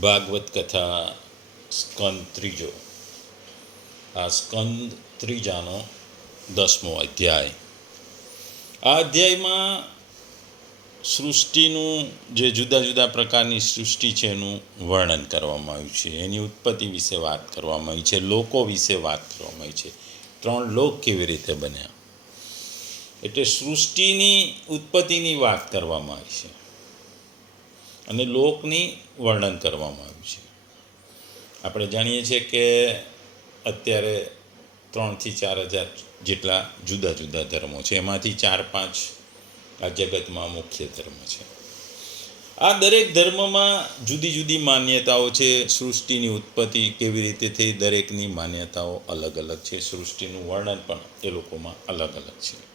ભાગવત કથા, સ્કંદ ત્રીજો. આ સ્કંદ ત્રીજાનો દસમો અધ્યાય. આ અધ્યાયમાં સૃષ્ટિનું જે જુદા જુદા પ્રકારની સૃષ્ટિ છે એનું વર્ણન કરવામાં આવ્યું છે. એની ઉત્પત્તિ વિશે વાત કરવામાં આવી છે. લોકો વિશે વાત કરવામાં આવી છે. ત્રણ લોક કેવી રીતે બન્યા? એટલે સૃષ્ટિની ઉત્પત્તિની વાત કરવામાં આવી છે. અને લોકની વર્ણન કરવામાં આવ્યું છે. આપણે જાણીએ છીએ કે અત્યારે ત્રણથી ચાર હજાર જેટલા જુદા જુદા ધર્મો છે. એમાંથી ચાર પાંચ આ જગતમાં મુખ્ય ધર્મ છે. આ દરેક ધર્મમાં જુદી જુદી માન્યતાઓ છે. સૃષ્ટિની ઉત્પત્તિ કેવી રીતે થઈ, દરેકની માન્યતાઓ અલગ અલગ છે. સૃષ્ટિનું વર્ણન પણ એ લોકોમાં અલગ અલગ છે.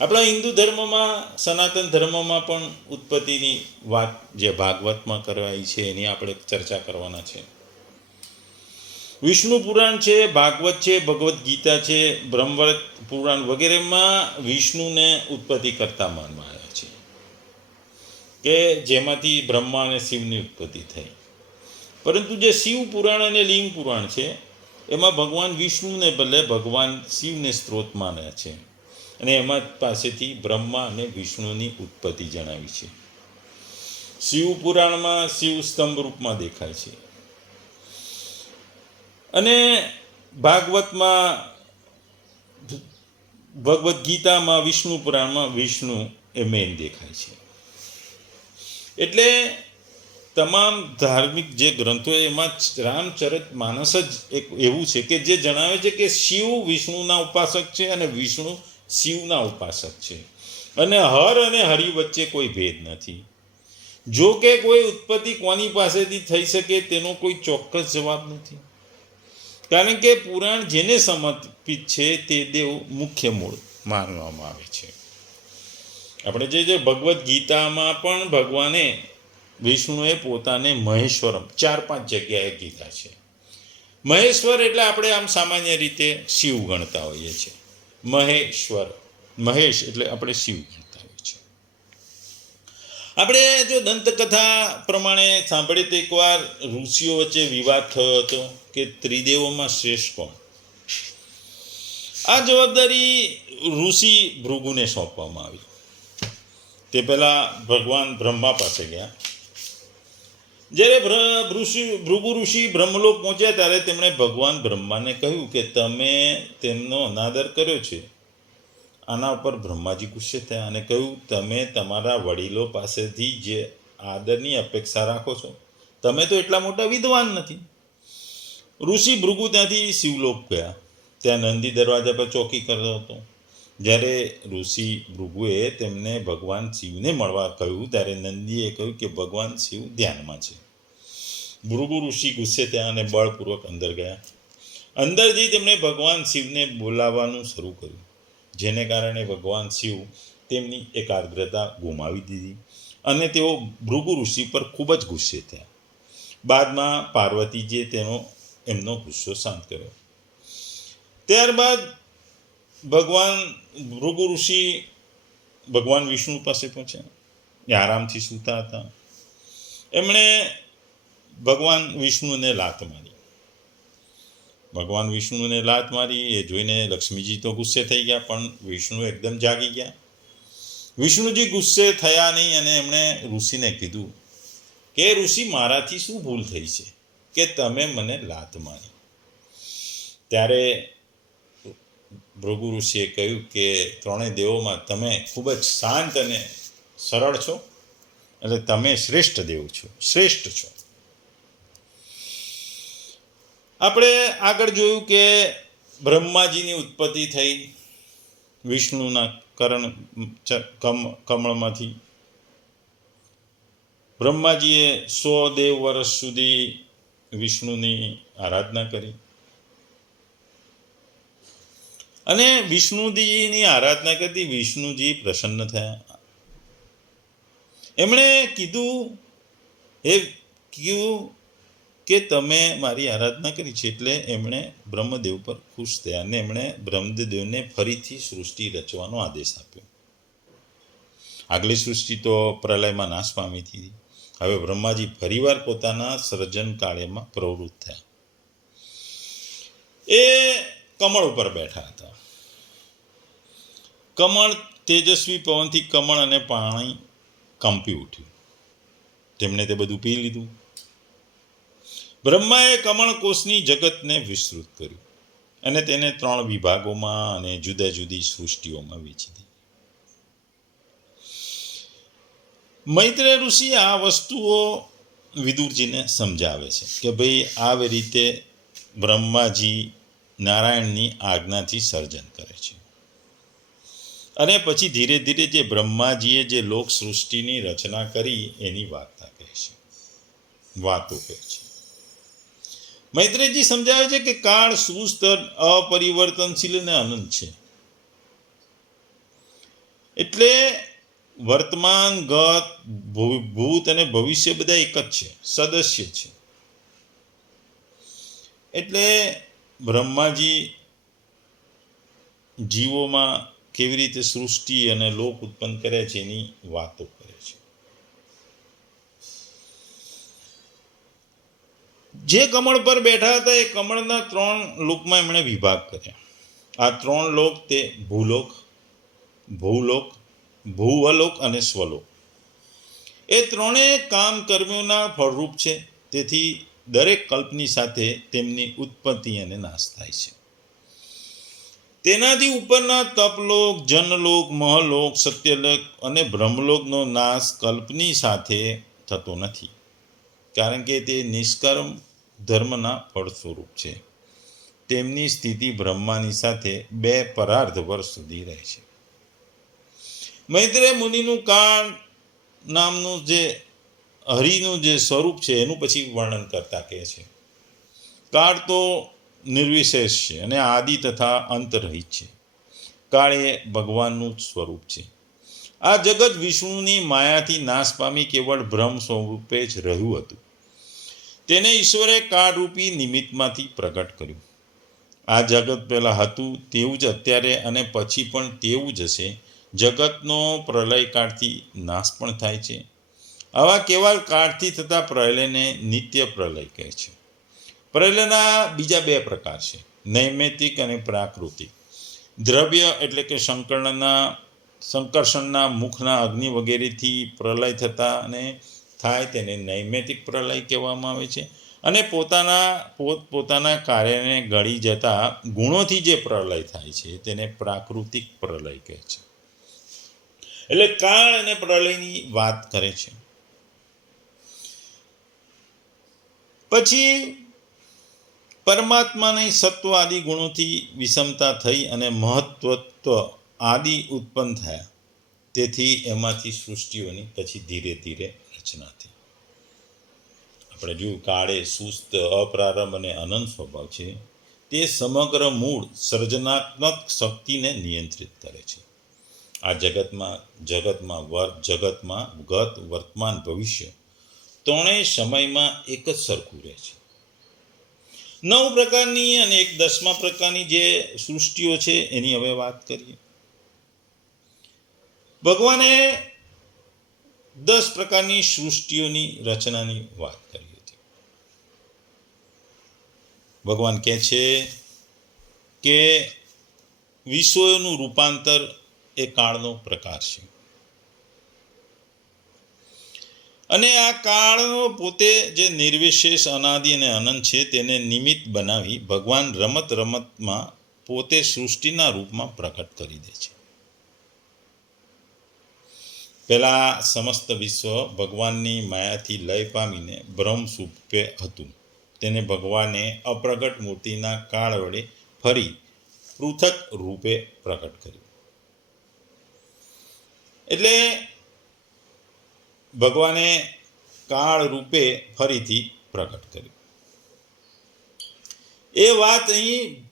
આપણા હિન્દુ ધર્મમાં, સનાતન ધર્મમાં પણ ઉત્પત્તિની વાત જે ભાગવતમાં કરવાઈ છે, એની આપણે ચર્ચા કરવાના છે. વિષ્ણુ પુરાણ છે, ભાગવત છે, ભગવદ્ ગીતા છે બ્રહ્મવત પુરાણ વગેરેમાં વિષ્ણુને ઉત્પત્તિ કરતા માનવામાં આવ્યા છે. કે જેમાંથી બ્રહ્મા અને શિવની ઉત્પત્તિ થઈ. પરંતુ જે શિવ પુરાણ અને લિંગ પુરાણ છે, એમાં ભગવાન વિષ્ણુને બદલે ભગવાન શિવને સ્ત્રોત માન્યા છે. અને એમાં પાસેથી બ્રહ્મા અને વિષ્ણુની ઉત્પત્તિ જણાવી છે. શિવ પુરાણમાં શિવ સ્તંભ રૂપમાં દેખાય છે. અને ભાગવતમાં ભગવદ્ ગીતામાં વિષ્ણુ પુરાણમાં વિષ્ણુ એ મેન દેખાય છે. એટલે તમામ ધાર્મિક જે ગ્રંથો એમાં રામચરિત માનસ જ એક એવું છે કે જે જણાવે છે કે શિવ વિષ્ણુના ઉપાસક છે અને વિષ્ણુ શિવના ઉપાસક છે. અને હર અને હરિ વચ્ચે કોઈ ભેદ નથી. જો કે કોઈ ઉત્પત્તિ કોની પાસેથી થઈ શકે તેનો કોઈ ચોક્કસ જવાબ નથી. કારણ કે પુરાણ જેને સમર્પિત છે તે દેવ મુખ્ય મૂળ માનવામાં આવે છે. આપણે જે જે ભગવદ્ ગીતામાં પણ ભગવાને વિષ્ણુએ પોતાને મહેશ્વરમ ચાર પાંચ જગ્યાએ કીધા છે. મહેશ્વર એટલે આપણે આમ સામાન્ય રીતે શિવ ગણતા હોઈએ છીએ. મહેશ્વર. મહેશ એટલે આપણે શિવ ગણતા હોય છે આપણે જો દંતકથા પ્રમાણે સાંભળીએ તો એકવાર ઋષિઓ વચ્ચે વિવાદ થયો હતો કે ત્રિદેવોમાં શ્રેષ્ઠ કોણ? આ જવાબદારી ઋષિ ભૃગુને સોંપવામાં આવી. તે પહેલાં ભગવાન બ્રહ્મા પાસે ગયા. જ્યારે ભૃગુ ઋષિ બ્રહ્મલોક પહોંચ્યા ત્યારે તેમણે ભગવાન બ્રહ્માને કહ્યું કે તમે તેમનો અનાદર કર્યો છે. આના ઉપર બ્રહ્માજી ગુસ્સે થયા અને કહ્યું, તમે તમારા વડીલો પાસેથી જે આદરની અપેક્ષા રાખો છો, તમે તો એટલા મોટા વિદ્વાન નથી. ઋષિ ભૃગુ ત્યાંથી શિવલોક ગયા. ત્યાં નંદી દરવાજા પર ચોકી કરતો હતો. જ્યારે ઋષિ ભૃગુએ તેમને ભગવાન શિવને મળવા કહ્યું, ત્યારે નંદીએ કહ્યું કે ભગવાન શિવ ધ્યાનમાં છે. ભૃગુ ઋષિ ગુસ્સે ત્યાં અને બળપૂર્વક અંદર ગયા. અંદરથી તેમણે ભગવાન શિવને બોલાવવાનું શરૂ કર્યું, જેને કારણે ભગવાન શિવ તેમની એકાગ્રતા ગુમાવી દીધી અને તેઓ ભૃગુ ઋષિ પર ખૂબ જ ગુસ્સે થયા. બાદમાં પાર્વતીજીએ તેનો, એમનો ગુસ્સો શાંત કર્યો. ત્યારબાદ ભગવાન ભૃગુ ઋષિ ભગવાન વિષ્ણુ પાસે પહોંચ્યા. એ આરામથી સૂતા હતા. એમણે ભગવાન વિષ્ણુને લાત મારી. ભગવાન વિષ્ણુને લાત મારી, એ જોઈને લક્ષ્મીજી તો ગુસ્સે થઈ ગયા, પણ વિષ્ણુ એકદમ જાગી ગયા. વિષ્ણુજી ગુસ્સે થયા નહીં અને એમણે ઋષિને કીધું કે, ઋષિ, મારાથી શું ભૂલ થઈ છે કે તમે મને લાત મારી? ત્યારે ભૃગુ ઋષિએ કહ્યું કે ત્રણેય દેવોમાં તમે ખૂબ જ શાંત અને સરળ છો, એટલે તમે શ્રેષ્ઠ દેવ છો, શ્રેષ્ઠ છો. આપણે આગળ જોયું કે બ્રહ્માજીની ઉત્પત્તિ થઈ વિષ્ણુના કરણ કમ, કમળમાંથી. બ્રહ્માજીએ સો દેવ વર્ષ સુધી વિષ્ણુની આરાધના કરી. અને વિષ્ણુજીની આરાધના કરતી વિષ્ણુજી પ્રસન્ન થયા. એમણે કીધું એ કીધું કે તમે મારી આરાધના કરી છે એટલે એમણે બ્રહ્મદેવ પર ખુશ થયા અને એમણે બ્રહ્મદેવને ફરીથી સૃષ્ટિ રચવાનો આદેશ આપ્યો. આગલી સૃષ્ટિ તો પ્રલયમાં નાશ પામી હતી હવે બ્રહ્માજી ફરીવાર પોતાના સર્જન કાર્યમાં પ્રવૃત્ત થયા. એ કમળ ઉપર બેઠા હતા. કમળ તેજસ્વી પવનથી કમળ અને પાણી કંપી ઉઠ્યું. તેમણે તે બધું પી લીધું. બ્રહ્માએ કમળ કોષની જગતને વિસ્તૃત કર્યું અને તેને ત્રણ વિભાગોમાં અને જુદા જુદી સૃષ્ટિઓમાં વેચી દીધી. મૈત્રેય ઋષિ આ વસ્તુઓ વિદુરજીને સમજાવે છે કે ભાઈ આવી રીતે બ્રહ્માજી નારાયણની આજ્ઞાથી સર્જન કરે છે. અને પછી ધીરે ધીરે જે બ્રહ્માજીએ જે લોક સૃષ્ટિની રચના કરી એની વાર્તા કહે છે. વાતો કહે છે. મૈત્રેયજી સમજાવે છે કે કાળ સુસ્ત, અપરિવર્તનશીલ અને અનંત છે. એટલે વર્તમાન, ગત ભૂત અને ભવિષ્ય બધા એક જ છે, સદસ્ય છે. એટલે બ્રહ્માજી જીવોમાં કેવી રીતે સૃષ્ટિ અને લોક ઉત્પન્ન કરે છે એની વાતો કરે છે. જે કમળ પર બેઠા હતા એ કમળના ત્રણ લોકમાં એમણે વિભાગ કર્યા. આ ત્રણ લોક તે ભૂલોક ભૂલોક, ભૂવલોક અને સ્વલોક. એ ત્રણેય કામ કર્મીઓના ફળરૂપ છે. તેથી દરેક કલ્પની સાથે તેમની ઉત્પત્તિ અને નાશ થાય છે. તેનાથી ઉપરના તપલોક, જનલોક, મહલોક, સત્યલોક અને બ્રહ્મલોકનો નાશ કલ્પની સાથે થતો નથી. કારણ કે તે નિષ્કર્મ ધર્મના ફળ સ્વરૂપ છે. તેમની સ્થિતિ બ્રહ્માની સાથે બે પરાર્ધ વર્ષ સુધી રહે છે. મૈત્રેય મુનિનું કાળ નામનું જે હરિનું જે સ્વરૂપ છે, એનું પછી વર્ણન કરતા કહે છે. કાળ તો નિર્વિશેષ છે અને આદિ તથા અંતરહિત છે. કાળ એ ભગવાનનું જ સ્વરૂપ છે. આ જગત વિષ્ણુની માયાથી નાશ પામી કેવળ બ્રહ્મ સ્વરૂપે જ રહ્યું હતું. તેને ઈશ્વરે કાળરૂપી નિમિત્તમાંથી પ્રગટ કર્યું. આ જગત પહેલાં હતું, તેવું જ અત્યારે અને પછી પણ તેવું જ હશે. જગતનો પ્રલય કાળથી નાશ પણ થાય છે. આવા કેવળ કાળથી થતા પ્રલયને નિત્ય પ્રલય કહે છે. પ્રલયના બીજા બે પ્રકાર છે. નૈમિતિક અને પ્રાકૃતિક. દ્રવ્ય એટલે કે સંકર્ણના સંકર્ષણના મુખના અગ્નિ વગેરેથી પ્રલય થતા અને થાય તેને નૈમિતિક પ્રલય કહેવામાં આવે છે. અને પોતાના, પોત, પોતાના કાર્યને ગળી જતા ગુણોથી જે પ્રલય થાય છે તેને પ્રાકૃતિક પ્રલય કહે છે. એટલે કાળ અને પ્રલયની વાત કરે છે. પછી પરમાત્માની સત્વ આદિ ગુણોથી વિષમતા થઈ અને મહત્વત્વ આદિ ઉત્પન્ન થયા. તેથી એમાંથી સૃષ્ટિઓની પછી ધીરે ધીરે રચના થઈ. આપણે જોયું કાળે સુસ્ત, અપ્રારંભ અને અનંત સ્વભાવ છે, તે સમગ્ર મૂળ સર્જનાત્મક શક્તિને નિયંત્રિત કરે છે. આ જગતમાં જગતમાં વર, જગતમાં ગત વર્તમાન ભવિષ્ય ત્રણેય સમયમાં એક જ સરખું રહે છે. નવ પ્રકારની અને એક દસમા પ્રકારની જે સૃષ્ટિઓ છે, એની હવે વાત કરીએ. ભગવાને દસ પ્રકારની સૃષ્ટિઓની રચનાની વાત કરી હતી. ભગવાન કહે છે કે વિશ્વનું રૂપાંતર એ કાળનો પ્રકાર છે. અને આ કાળનો પોતે જે નિર્વિશેષ અનાદિ અને અનંત છે તેને નિમિત્ત બનાવી ભગવાન રમત રમતમાં પોતે સૃષ્ટિના રૂપમાં પ્રકટ કરી દે છે. પહેલાં સમસ્ત વિશ્વ ભગવાનની માયાથી લય પામીને બ્રહ્મ સ્વરૂપે હતું. તેને ભગવાને અપ્રગટ મૂર્તિના કાળ વડે ફરી પૃથક રૂપે પ્રકટ કર્યું. એટલે ભગવાને કાળ રૂપે ફરીથી પ્રગટ કર્યું. એ વાત અહીં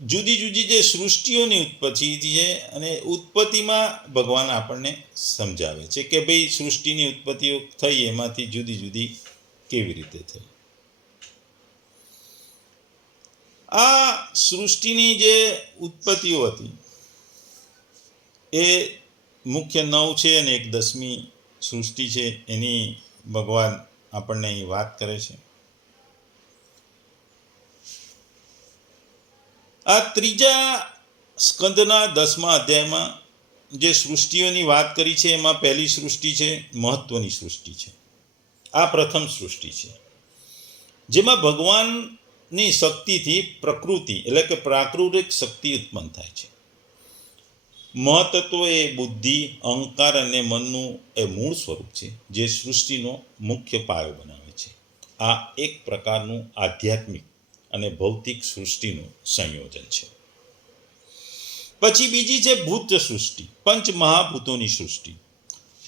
જુદી જુદી જે સૃષ્ટિઓની ઉત્પત્તિ છે અને ઉત્પત્તિમાં ભગવાન આપણને સમજાવે છે કે ભાઈ સૃષ્ટિની ઉત્પત્તિઓ થઈ, એમાંથી જુદી જુદી કેવી રીતે થઈ. આ સૃષ્ટિની જે ઉત્પત્તિઓ હતી, એ મુખ્ય નવ છે અને એક દસમી સૃષ્ટિ છે એની ભગવાન આપણને અહીં વાત કરે છે. આ ત્રીજા સ્કંદના દસમા અધ્યાયમાં જે સૃષ્ટિઓની વાત કરી છે, એમાં પહેલી સૃષ્ટિ છે, મહત્વની સૃષ્ટિ છે. આ પ્રથમ સૃષ્ટિ છે. જેમાં ભગવાનની શક્તિથી પ્રકૃતિ એટલે કે પ્રાકૃતિક શક્તિ ઉત્પન્ન થાય છે. મહતત્વ એ બુદ્ધિ, અહંકાર અને મનનું એ મૂળ સ્વરૂપ છે, જે સૃષ્ટિનો મુખ્ય પાયો બનાવે છે. આ એક પ્રકારનું આધ્યાત્મિક અને ભૌતિક સૃષ્ટિનું સંયોજન છે. પછી બીજી છે ભૂત સૃષ્ટિ, પંચ મહાભૂતોની સૃષ્ટિ.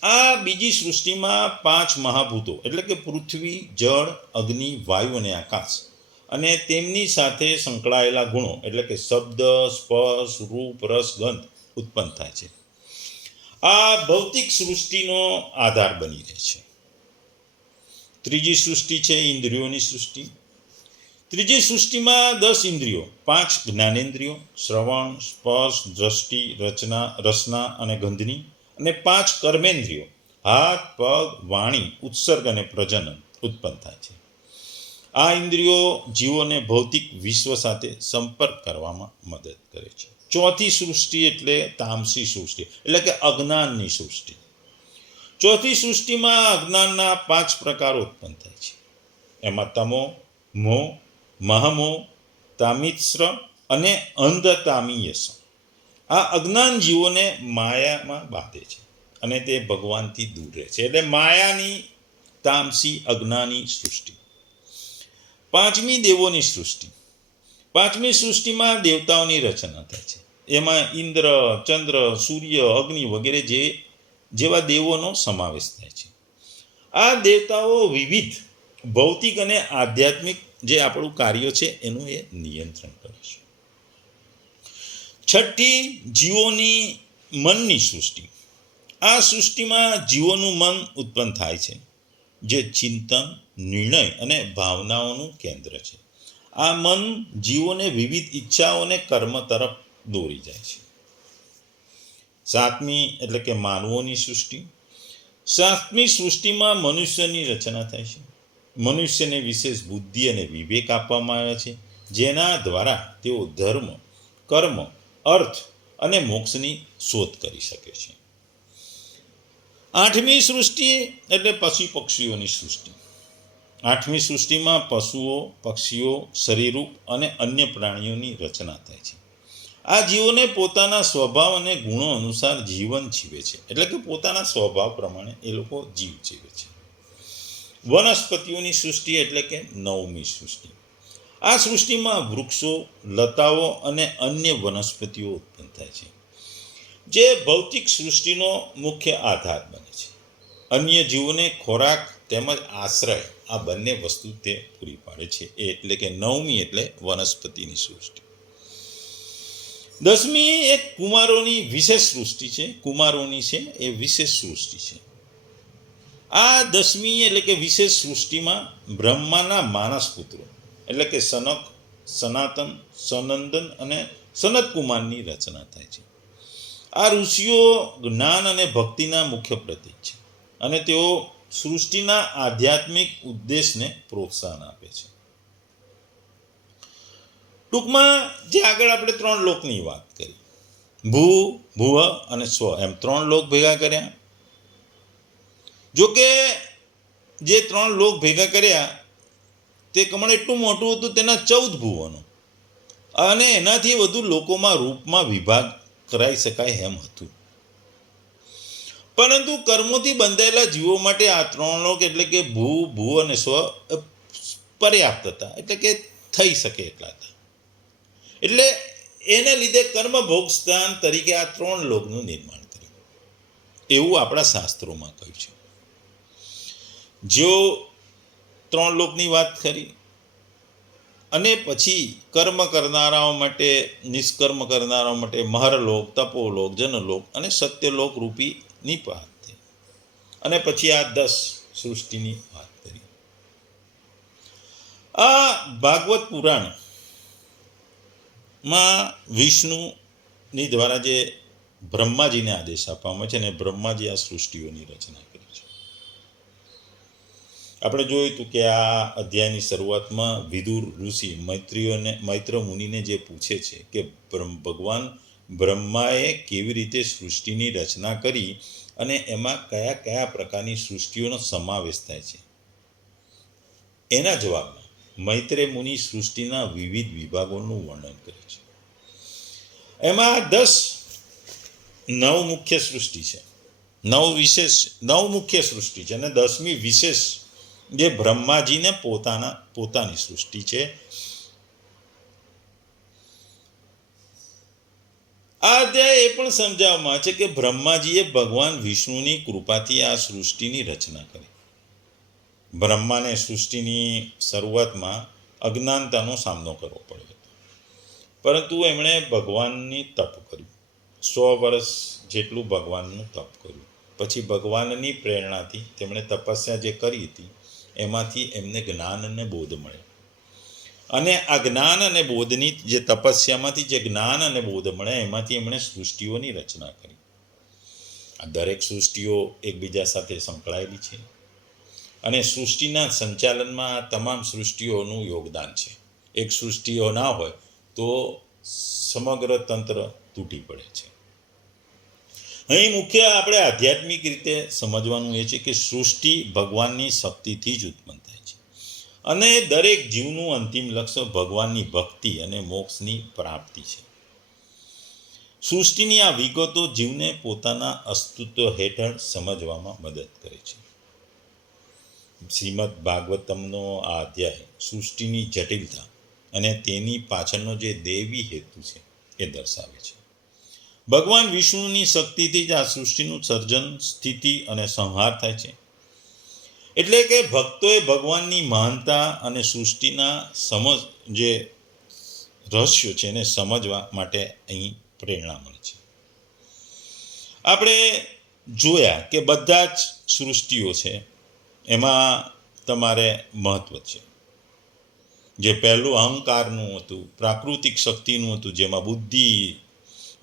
આ બીજી સૃષ્ટિમાં પાંચ મહાભૂતો, એટલે કે પૃથ્વી, જળ, અગ્નિ, વાયુ અને આકાશ. અને તેમની સાથે સંકળાયેલા ગુણો, એટલે કે શબ્દ, સ્પર્શ, રૂપ, રસ, ગંધ ઉત્પન્ન થાય છે. આ ભૌતિક સૃષ્ટિનો આધાર બની રહે છે. ત્રીજી સૃષ્ટિ છે ઇન્દ્રિયોની સૃષ્ટિ. ત્રીજી સૃષ્ટિમાં દસ ઇન્દ્રિયો, પાંચ જ્ઞાનેન્દ્રિયો, શ્રવણ, સ્પર્શ, દ્રષ્ટિ, રચના, રસના અને ગંધની અને પાંચ કર્મેન્દ્રિયો, હાથ, પગ, વાણી, ઉત્સર્ગ અને પ્રજનન ઉત્પન્ન થાય છે. આ ઇન્દ્રિયો જીવોને ભૌતિક વિશ્વ સાથે સંપર્ક કરવામાં મદદ કરે છે. ચોથી સૃષ્ટિ એટલે તામસી સૃષ્ટિ, એટલે કે અજ્ઞાનની સૃષ્ટિ. ચોથી સૃષ્ટિમાં અજ્ઞાનના પાંચ પ્રકારો ઉત્પન્ન થાય છે. એમાં તમો, મો, મહામો, તામિત્સ્ર અને અંધતામીયસ આ અજ્ઞાન જીવોને માયામાં બાંધે છે અને તે ભગવાનથી દૂર રહે છે. એટલે માયાની તામસી અજ્ઞાની સૃષ્ટિ. પાંચમી દેવોની સૃષ્ટિ. પાંચમી સૃષ્ટિમાં દેવતાઓની રચના થાય છે. એમાં ઇન્દ્ર, ચંદ્ર, સૂર્ય, અગ્નિ વગેરે જે, જેવા દેવોનો સમાવેશ થાય છે. આ દેવતાઓ વિવિધ ભૌતિક અને આધ્યાત્મિક જે આપણું કાર્ય છે એનું એ નિયંત્રણ કરે છે. છઠ્ઠી, જીવોની મનની સૃષ્ટિ. આ સૃષ્ટિમાં જીવોનું મન ઉત્પન્ન થાય છે, જે ચિંતન, નિર્ણય અને ભાવનાઓનું કેન્દ્ર છે. આ મન જીવોને વિવિધ ઈચ્છાઓને કર્મ તરફ દોરી જાય છે. સાતમી એટલે કે માનવોની સૃષ્ટિ. સાતમી સૃષ્ટિમાં મનુષ્યની રચના થાય છે. મનુષ્યને વિશેષ બુદ્ધિ અને વિવેક આપવામાં આવે છે, જેના દ્વારા તેઓ ધર્મ, કર્મ, અર્થ અને મોક્ષની શોધ કરી શકે છે. આઠમી સૃષ્ટિ એટલે પશુ પક્ષીઓની સૃષ્ટિ. આઠમી સૃષ્ટિમાં પશુઓ, પક્ષીઓ શરીરૂપ અને અન્ય પ્રાણીઓની રચના થાય છે. આ જીવોને પોતાના સ્વભાવ અને ગુણો અનુસાર જીવન જીવે છે. એટલે કે પોતાના સ્વભાવ પ્રમાણે એ લોકો જીવ જીવે છે. વનસ્પતિઓની સૃષ્ટિ એટલે કે નવમી સૃષ્ટિ. આ સૃષ્ટિમાં વૃક્ષો, લતાઓ અને અન્ય વનસ્પતિઓ ઉત્પન્ન થાય છે, જે ભૌતિક સૃષ્ટિનો મુખ્ય આધાર બને છે. અન્ય જીવોને ખોરાક તેમજ આશ્રય આ બંને વસ્તુ તે પૂરી પાડે છે. એટલે કે નવમી એટલે વનસ્પતિની સૃષ્ટિ. દસમી એક કુમારોની વિશેષ સૃષ્ટિ છે. કુમારોની છે એ વિશેષ સૃષ્ટિ છે. આ દસમી એટલે કે વિશેષ સૃષ્ટિમાં બ્રહ્માના માનસ પુત્રો, એટલે કે સનક, સનાતન, સનંદન અને સનત કુમારની રચના થાય છે. આ ઋષિઓ જ્ઞાન અને ભક્તિના મુખ્ય પ્રતીક છે. અને તેઓ સૃષ્ટિના આધ્યાત્મિક ઉદ્દેશને પ્રોત્સાહન આપે છે. ટૂંકમાં જે આગળ આપણે ત્રણ લોકની વાત કરી. ભૂ, ભુવ અને સ્વ એમ ત્રણ લોક ભેગા કર્યા. જોકે જે ત્રણ લોક ભેગા કર્યા, તે કમળ એટલું મોટું હતું તેના ચૌદ ભુવનો. અને એનાથી વધુ લોકોમાં રૂપમાં વિભાગ કરાઈ શકાય એમ હતું. પરંતુ કર્મોથી બંધાયેલા જીવો માટે આ ત્રણ લોક એટલે કે ભૂ ભૂ અને સ્વ પર્યાપ્ત હતા. એટલે કે થઈ શકે એટલા હતા. એટલે એને લીધે કર્મ ભોગ સ્થાન તરીકે આ ત્રણ લોકનું નિર્માણ કર્યું. એવું આપણા શાસ્ત્રોમાં કહ્યું છે. જો ત્રણ લોકની વાત કરી, અને પછી કર્મ કરનારાઓ માટે, નિષ્કર્મ કરનારાઓ માટે મહરલોક, તપોલોક, જનલોક અને સત્યલોક રૂપી ની અને પછી આ દસ સૃષ્ટિની વાત કરી. આ ભાગવત પુરાણમાં વિષ્ણુની દ્વારા જે બ્રહ્માજીને આદેશ આપવામાં છે અને બ્રહ્માજી આ સૃષ્ટિઓની રચના કરી છે. આપણે જોયું હતું કે આ અધ્યાયની શરૂઆતમાં વિદુર ઋષિ મૈત્રીઓને મૈત્ર મુનિને જે પૂછે છે કે ભગવાન બ્રહ્માએ કેવી રીતે સૃષ્ટિની રચના કરી અને એમાં કયા કયા પ્રકારની સૃષ્ટિઓનો સમાવેશ થાય છે? એના જવાબમાં મૈત્રે મુનિ સૃષ્ટિના વિવિધ વિભાગોનું વર્ણન કરે છે. એમાં દસ નવ મુખ્ય સૃષ્ટિ છે. નવ વિશેષ, નવ મુખ્ય સૃષ્ટિ છે અને દસમી વિશેષ જે બ્રહ્માજીને પોતાના, પોતાની સૃષ્ટિ છે. આ અધ્યાય એ પણ સમજાવવામાં છે કે બ્રહ્માજીએ ભગવાન વિષ્ણુની કૃપાથી આ સૃષ્ટિની રચના કરી. બ્રહ્માને સૃષ્ટિની શરૂઆતમાં અજ્ઞાનતાનો સામનો કરવો પડ્યો હતો. પરંતુ એમણે ભગવાનની તપ કર્યું. સો વર્ષ જેટલું ભગવાનનું તપ કર્યું. પછી ભગવાનની પ્રેરણાથી તેમણે તપસ્યા જે કરી હતી, એમાંથી એમને જ્ઞાન અને બોધ મળ્યો. અને આ જ્ઞાન અને બોધની જે તપસ્યામાંથી જે જ્ઞાન અને બોધ મળે, એમાંથી એમણે સૃષ્ટિઓની રચના કરી. આ દરેક સૃષ્ટિઓ એકબીજા સાથે સંકળાયેલી છે. અને સૃષ્ટિના સંચાલનમાં આ તમામ સૃષ્ટિઓનું યોગદાન છે. એક સૃષ્ટિઓ ના હોય તો સમગ્ર તંત્ર તૂટી પડે છે. અહીં મુખ્ય આપણે આધ્યાત્મિક રીતે સમજવાનું એ છે કે સૃષ્ટિ ભગવાનની શક્તિથી જ ઉત્પન્ન અને દરેક જીવનું અંતિમ લક્ષ્ય ભગવાનની ભક્તિ અને મોક્ષની પ્રાપ્તિ છે. સૃષ્ટિની આ વિગતો જીવને પોતાના અસ્તિત્વ હેઠળ સમજવામાં મદદ કરે છે. શ્રીમદ ભાગવતમનો આ અધ્યાય સૃષ્ટિની જટિલતા અને તેની પાછળનો જે દેવી હેતુ છે એ દર્શાવે છે. ભગવાન વિષ્ણુની શક્તિથી જ આ સૃષ્ટિનું સર્જન, સ્થિતિ અને સંહાર થાય છે. એટલે કે ભક્તોએ ભગવાનની મહાનતા અને સૃષ્ટિના સમજ જે રહસ્યો છે એને સમજવા માટે અહીં પ્રેરણા મળે છે. આપણે જોયા કે બધા જ સૃષ્ટિઓ છે એમાં તમારે મહત્વ છે. જે પહેલું અહંકારનું હતું, પ્રાકૃતિક શક્તિનું હતું, જેમાં બુદ્ધિ,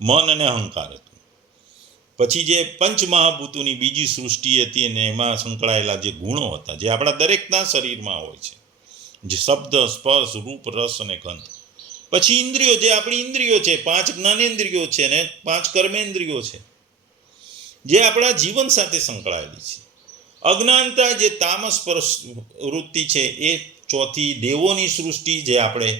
મન અને અહંકાર હતું. પછી જે પંચમહાભૂતોની બીજી સૃષ્ટિ હતી અને એમાં સંકળાયેલા જે ગુણો હતા, જે આપણા દરેકના શરીરમાં હોય છે, જે શબ્દ, સ્પર્શ, રૂપ, રસ અને ગંધ. પછી ઇન્દ્રિયો જે આપણી ઇન્દ્રિયો છે, પાંચ જ્ઞાનેન્દ્રિયો છે ને પાંચ કર્મેન્દ્રિયો છે, જે આપણા જીવન સાથે સંકળાયેલી છે. અજ્ઞાનતા જે તામસ પર વૃત્તિ છે, એ ચોથી દેવોની સૃષ્ટિ, જે આપણે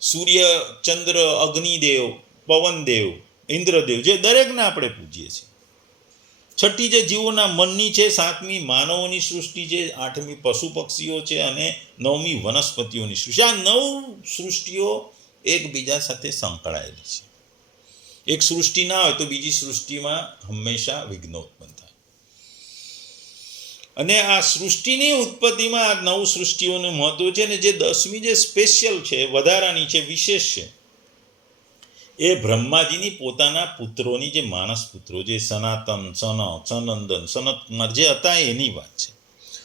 સૂર્ય, ચંદ્ર, અગ્નિદેવ, પવનદેવ ઇન્દ્રદેવ, જે દરેકને આપણે પૂજીએ છીએ. છઠ્ઠી જે જીવોના મનની છે, સાતમી માનવોની સૃષ્ટિ છે, આઠમી પશુ પક્ષીઓ છે અને નવમી વનસ્પતિઓની સૃષ્ટિ. આ નવ સૃષ્ટિઓ એકબીજા સાથે સંકળાયેલી છે. એક સૃષ્ટિ ના હોય તો બીજી સૃષ્ટિમાં હંમેશા વિઘ્નો ઉત્પન્ન થાય. અને આ સૃષ્ટિની ઉત્પત્તિમાં આ નવ સૃષ્ટિઓનું મહત્વ છે ને જે દસમી જે સ્પેશિયલ છે, વધારાની છે, વિશેષ છે એ બ્રહ્માજીની પોતાના પુત્રોની જે માનસ પુત્રો, જે સનાતન, સન, સનંદન, સનતકુમાર, જે હતા એની વાત છે.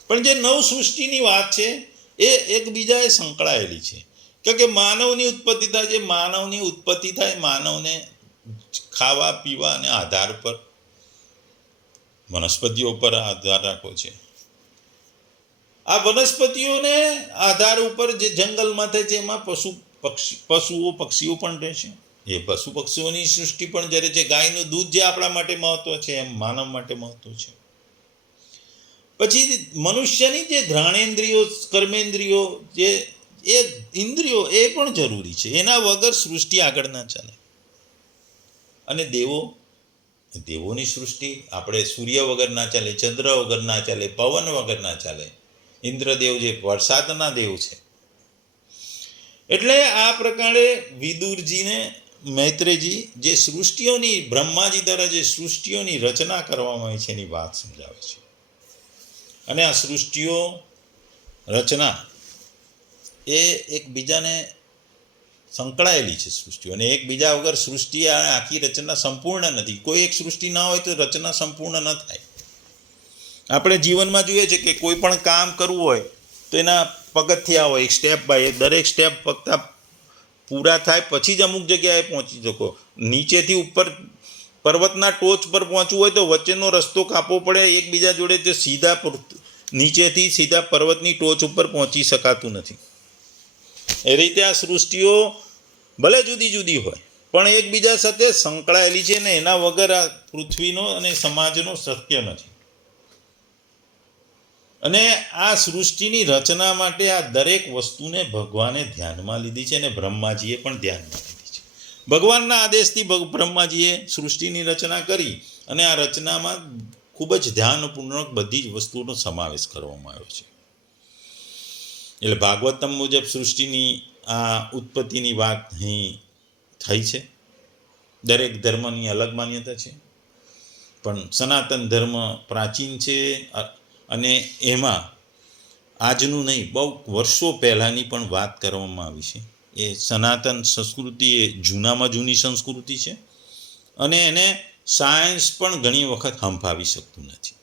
પણ જે નવ સૃષ્ટિની વાત છે, એ એકબીજાએ સંકળાયેલી છે. કારણ કે માનવની ઉત્પત્તિ થાય, જે માનવની ઉત્પત્તિ થાય, માનવને ખાવા, પીવા અને આધાર પર, વનસ્પતિઓ પર આધાર રાખવો છે. આ વનસ્પતિઓને આધાર ઉપર જે જંગલમાં થાય છે, એમાં પશુ, પક્ષી, પશુઓ, પક્ષીઓ પણ રહે છે. એ પશુ પક્ષીઓની સૃષ્ટિ પણ જ્યારે છે ગાયનું દૂધ જે આપણા માટે મહત્વ છે, એમ માનવ માટે મહત્વ છે. પછી મનુષ્યની જે ઘ્રાણેન્દ્રિયો કર્મેન્દ્રિયો, જે એ ઇન્દ્રિયો એ પણ જરૂરી છે. એના વગર સૃષ્ટિ આગળ ના ચાલે. અને દેવો, દેવોની સૃષ્ટિ આપણે સૂર્ય વગર ના ચાલે, ચંદ્ર વગર ના ચાલે, પવન વગર ના ચાલે. ઇન્દ્રદેવ જે વરસાદના દેવ છે. એટલે આ પ્રકારે વિદુરજીને મૈત્રેજી જે સૃષ્ટિઓની, બ્રહ્માજી દ્વારા જે સૃષ્ટિઓની રચના કરવામાં આવી છે એની વાત સમજાવે છે. અને આ સૃષ્ટિઓ, રચના એ એકબીજાને સંકળાયેલી છે સૃષ્ટિઓ. અને એકબીજા વગર સૃષ્ટિ આખી રચના સંપૂર્ણ નથી. કોઈ એક સૃષ્ટિ ના હોય તો રચના સંપૂર્ણ ન થાય. આપણે જીવનમાં જોઈએ છે કે કોઈ પણ કામ કરવું હોય તો એના પગથિયા હોય સ્ટેપ બાય દરેક સ્ટેપ ફક્ત પૂરા થાય પછી જ અમુક જગ્યાએ પહોંચી શકો. નીચેથી ઉપર પર્વતના ટોચ પર પહોંચવું હોય તો વચ્ચેનો રસ્તો કાપવો પડે, એકબીજા જોડે તે સીધા નીચેથી સીધા પર્વતની ટોચ ઉપર પહોંચી શકાતું નથી. એ રીતે આ સૃષ્ટિઓ ભલે જુદી જુદી હોય, પણ એકબીજા સાથે સંકળાયેલી છે ને એના વગર આ પૃથ્વીનો અને સમાજનો શક્ય નથી. અને આ સૃષ્ટિની રચના માટે આ દરેક વસ્તુને ભગવાને ધ્યાનમાં લીધી છે અને બ્રહ્માજીએ પણ ધ્યાનમાં લીધી છે. ભગવાનના આદેશથી બ્રહ્માજીએ સૃષ્ટિની રચના કરી અને આ રચનામાં ખૂબ જ ધ્યાનપૂર્વક બધી જ વસ્તુઓનો સમાવેશ કરવામાં આવ્યો છે. એટલે ભાગવતમ મુજબ સૃષ્ટિની આ ઉત્પત્તિની વાત અહીં થઈ છે. દરેક ધર્મની અલગ માન્યતા છે. પણ સનાતન ધર્મ પ્રાચીન છે અને એમાં આજનું નહીં, બહુ વર્ષો પહેલાંની પણ વાત કરવામાં આવી છે. એ સનાતન સંસ્કૃતિ એ જૂનામાં જૂની સંસ્કૃતિ છે અને એને સાયન્સ પણ ઘણી વખત હંફાવી શકતું નથી.